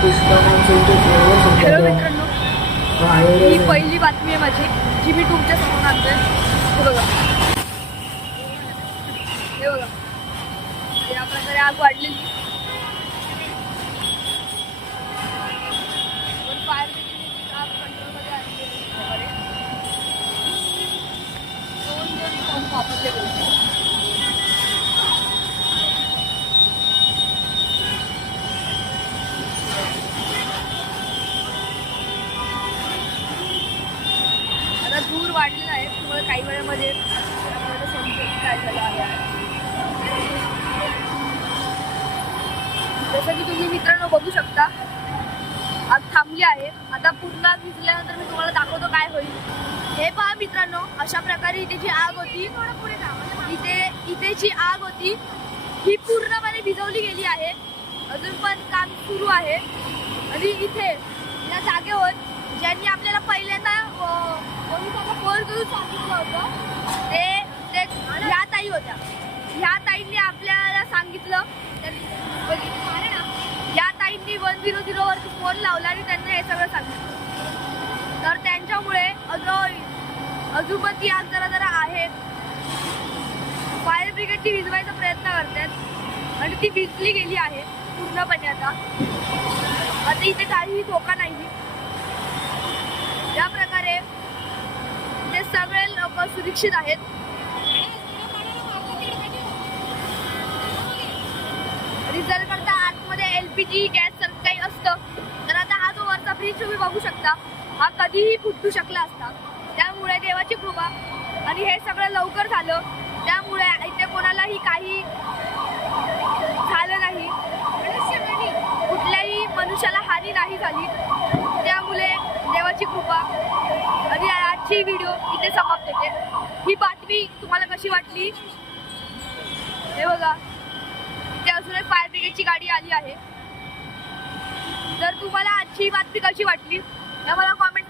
Hello मित्रांनो, ही पहिली बातमी आहे माझी जी मी तुमच्या समोर आणतोय. हे बघा, हे बघा, या प्रकारे आग वाढलेली. पण फायर ब्रिगेडची आग कंट्रोलमध्ये आणलेली प्रकारे 2 पंप वापरले गेले. आता धूर वाढलेला आहे, तुम्हाला काही वेळामध्ये समजेल काय झालं आहे. जसं की तुम्ही मित्रांनो बघू शकता, आग थांबली आहे. आता पूर्ण विजल्यानंतर मी तुम्हाला दाखवतो काय होईल. हे पहा मित्रांनो, अशा प्रकारे इथे जी आग होती, इथे जी आग होती ही पूर्णपणे विझवली गेली आहे. अजून पण काम सुरू आहे. आणि इथे या जागेवर ज्यांनी आपल्याला पहिल्यांदा फोन करून सांगितलं होतं ते ह्या ताई होत्या. ह्या ताईंनी आपल्याला सांगितलं, या ताईंनी 100 वरती फोन लावला आणि त्यांना हे सगळं सांगितलं. तर त्यांच्यामुळे अजून पण ती आग जरा आहे. फायर ब्रिगेड ती विझवायचा प्रयत्न करतात आणि ती विझली गेली आहे पूर्णपणे. आता इथे काहीही धोका नाही. या प्रकारे ते सगळे लोक सुरक्षित आहेत. आणि जर करता आतमध्ये LPG गॅस सारखं काही असतं तर आता हा जो वरचा फ्रीज तुम्ही बघू शकता, हा कधीही फुटू शकला असता. त्यामुळे देवाची कृपा आणि हे सगळं लवकर झालं. त्यामुळे इथे कोणालाही काही झालं नाही, कुठल्याही मनुष्याला हानी नाही झाली. त्यामुळे देवाची कृपा. आणि आजची व्हिडिओ इथे समाप्त होते. ही बातमी तुम्हाला कशी वाटली? हे बघा, इथे अजून एक फायर ब्रिगेडची गाडी आली आहे. जर तुम्हाला आजची बातमी कशी वाटली हे मला कॉमेंट